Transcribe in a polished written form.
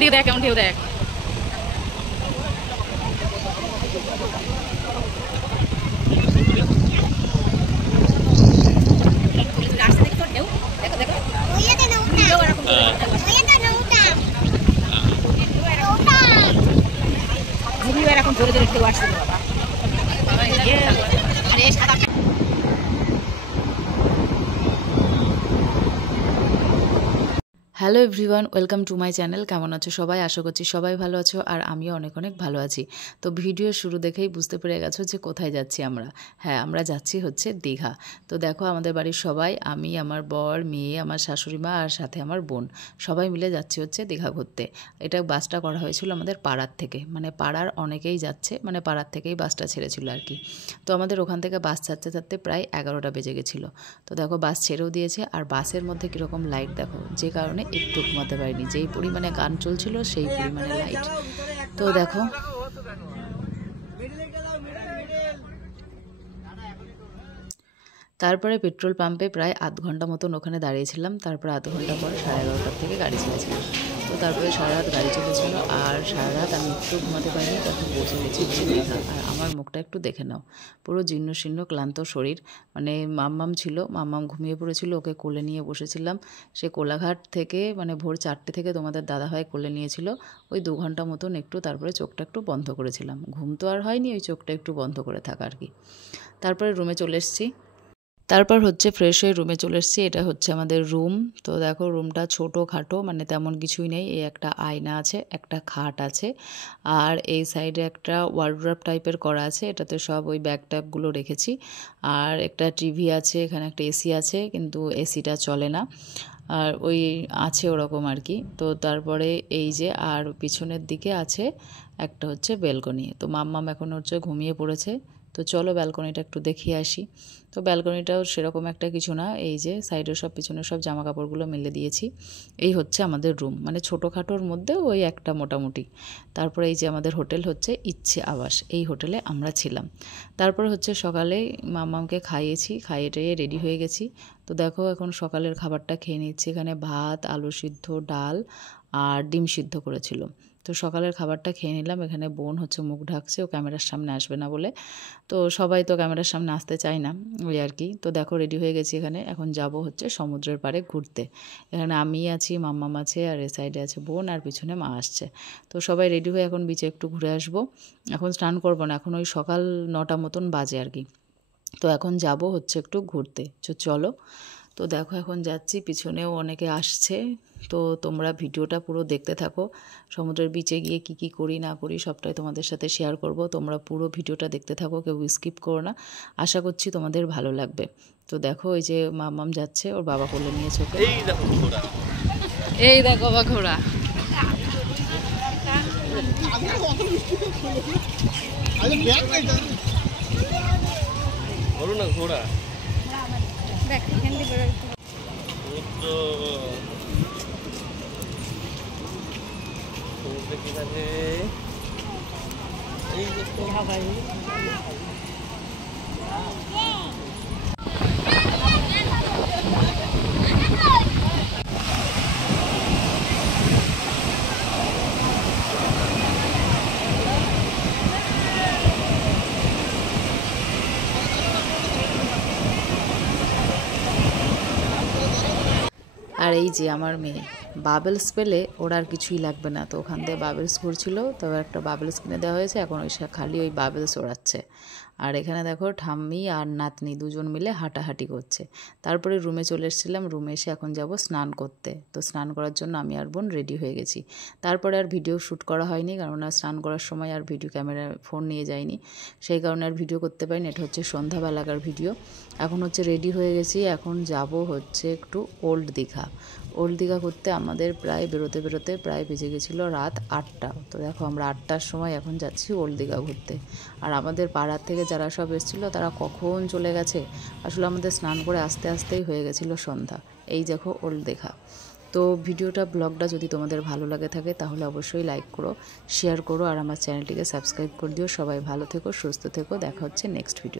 এদিকে দেখ কেমন ঢেউ দেখ। এখন জোরে জোরে ঢেউ আসছে বাবা। Hello everyone, welcome to my channel. কেমন আছো সবাই? আশা করছি সবাই ভালো আছো, আর আমিও অনেক অনেক ভালো আছি। তো ভিডিও শুরু দেখেই বুঝতে পেরে গেছো যে কোথায় যাচ্ছি আমরা। হ্যাঁ, আমরা যাচ্ছি হচ্ছে দীঘা। তো দেখো আমাদের বাড়ির সবাই, আমি, আমার বর, মেয়ে, আমার শাশুড়ি মা আর সাথে আমার বোন, সবাই মিলে যাচ্ছি হচ্ছে দীঘা ঘুরতে। এটা বাসটা করা হয়েছিল আমাদের পাড়ার থেকে, মানে পাড়ার অনেকেই যাচ্ছে, মানে পাড়ার থেকেই বাসটা ছেড়েছিল আর কি। তো আমাদের ওখান থেকে বাস ছাড়তে ছাড়তে প্রায় 11টা বেজে গেছিলো। তো দেখো বাস ছেড়েও দিয়েছে, আর বাসের মধ্যে কীরকম লাইট দেখো, যে কারণে একটু ঘুমাতে পারিনি। যেই পরিমাণে গান চলছিল সেই পরিমাণে লাইট। তো দেখো তারপরে পেট্রোল পাম্পে প্রায় আধ ঘন্টা মতন ওখানে দাঁড়িয়েছিলাম। তারপরে আধ ঘন্টা পর 11:30টার থেকে গাড়ি ছেড়েছিলাম। তো তারপরে সারা রাত গাড়ি চলেছিল, আর সারা রাত আমি একটু ঘুমাতে পারিনি। তখন বসে গেছি হচ্ছে দীঘা। আর আমার মুখটা একটু দেখে নাও, পুরো জীর্ণ শীর্ণ ক্লান্ত শরীর। মানে মাম্মাম ছিল, মাম্মাম ঘুমিয়ে পড়েছিল, ওকে কোলে নিয়ে বসেছিলাম। সে কোলাঘাট থেকে মানে ভোর 4টে থেকে তোমাদের দাদাভাই কোলে নিয়েছিল। ওই 2 ঘন্টা মতন একটু, তারপরে চোখটা একটু বন্ধ করেছিলাম। ঘুম তো আর হয়নি, ওই চোখটা একটু বন্ধ করে থাকা আর কি। তারপরে রুমে চলে এসেছি। তারপর হচ্ছে ফ্রেশ হয়ে রুমে চলে এসেছি। এটা হচ্ছে আমাদের রুম। তো দেখো রুমটা ছোটো খাটো, মানে তেমন কিছুই নেই। এই একটা আয়না আছে, একটা খাট আছে, আর এই সাইডে একটা ওয়ার্ডরোব টাইপের করা আছে। এটাতে সব ওই ব্যাগ ট্যাগগুলো রেখেছি। আর একটা টিভি আছে, এখানে একটা এসি আছে, কিন্তু এসিটা চলে না। আর ওই আছে ওরকম আর কি। তো তারপরে এই যে, আর পিছনের দিকে আছে একটা হচ্ছে ব্যালকনি। তো মাম্মাম এখন হচ্ছে ঘুমিয়ে পড়েছে। তো চলো ব্যালকনিটা একটু দেখিয়ে আসি। তো ব্যালকনিটাও সেরকম একটা কিছু না, এই যে সাইডে সব পিছনে সব জামা কাপড়গুলো মেলে দিয়েছি। এই হচ্ছে আমাদের রুম, মানে ছোটোখাটোর মধ্যে ওই একটা মোটামুটি। তারপরে এই যে আমাদের হোটেল হচ্ছে ইচ্ছে আবাস, এই হোটেলে আমরা ছিলাম। তারপরে হচ্ছে সকালে মাম্মামকে খাইয়েছি, খাইয়ে টাইয়ে রেডি হয়ে গেছি। তো দেখো এখন সকালের খাবারটা খেয়ে নিচ্ছি। এখানে ভাত, আলু সিদ্ধ, ডাল আর ডিম সিদ্ধ করেছিল। তো সকালের খাবারটা খেয়ে নিলাম। এখানে বোন হচ্ছে মুখ ঢাকছে, ও ক্যামেরার সামনে আসবে না বলে। তো সবাই তো ক্যামেরার সামনে আসতে চায় না, ওই আর কি। তো দেখো রেডি হয়ে গেছি। এখানে এখন যাব হচ্ছে সমুদ্রের পাড়ে ঘুরতে। এখানে আমি আছি, মাম্মাম আছে, আর এ সাইডে আছে বোন, আর পিছনে মা আসছে। তো সবাই রেডি হয়ে এখন বিচে একটু ঘুরে আসবো। এখন স্নান করবো না, এখন ওই সকাল 9টা মতন বাজে আর কি। তো এখন যাব হচ্ছে একটু ঘুরতে। চলো। তো দেখো এখন যাচ্ছি, পিছনেও অনেকে আসছে। তো তোমরা ভিডিওটা পুরো দেখতে থাকো। সমুদ্রের বিচে গিয়ে কি কি করি না করি সবটাই তোমাদের সাথে শেয়ার করব। তোমরা পুরো ভিডিওটা দেখতে থাকো, কেউ স্কিপ করো না। আশা করছি তোমাদের ভালো লাগবে। তো দেখো এই যে মাম্মাম যাচ্ছে, ওর বাবা কোলে নিয়েছে ওকে। এই দেখো ঘোড়া, এই দেখো বাবা ঘোড়া। বলো না ঘোড়া দেখ হিন্দি বলে তো কি লাগে এই যে তো ভাই। আর এই যে আমার মেয়ে বাবেলস পেলে ওর আর কিছুই লাগবে না। তো ওখান থেকে বাবেলস ঘুরছিল, তবে একটা বাবেলস কিনে দেওয়া হয়েছে, এখন ওই খালি ওই বাবেলস ওড়াচ্ছে। আর এখানে দেখো ঠাম্মি আর নাতনি দুজন মিলে হাঁটাহাঁটি করছে। তারপরে রুমে চলে এসেছিলাম। রুমে এসে এখন যাব স্নান করতে। তো স্নান করার জন্য আমি আর বোন রেডি হয়ে গেছি। তারপরে আর ভিডিও শ্যুট করা হয়নি, কারণ আর স্নান করার সময় আর ভিডিও ক্যামেরা ফোন নিয়ে যাইনি, সেই কারণে আর ভিডিও করতে পারিনি। এটা হচ্ছে সন্ধ্যাবেলাকার ভিডিও। এখন হচ্ছে রেডি হয়ে গেছি, এখন যাব হচ্ছে একটু ওল্ড দীঘা। ওল্ড দীঘা করতে আমাদের প্রায় বেরোতে বেরোতে প্রায় বেজে গেছিলো রাত 8টা। তো দেখো আমরা 8টার সময় এখন যাচ্ছি ওল্ড দীঘা ঘুরতে। আর আমাদের পাড়ার থেকে যারা সব এসেছিলো তারা কখন চলে গেছে, আসলে আমাদের স্নান করে আস্তে আস্তেই হয়ে গেছিলো সন্ধ্যা। এই দেখো ওল্ড দীঘা। তো ভিডিওটা ব্লগটা যদি তোমাদের ভালো লাগে থাকে তাহলে অবশ্যই লাইক করো, শেয়ার করো, আর আমার চ্যানেলটিকে সাবস্ক্রাইব করে দিও। সবাই ভালো থেকো, সুস্থ থেকো, দেখা হচ্ছে নেক্সট ভিডিও।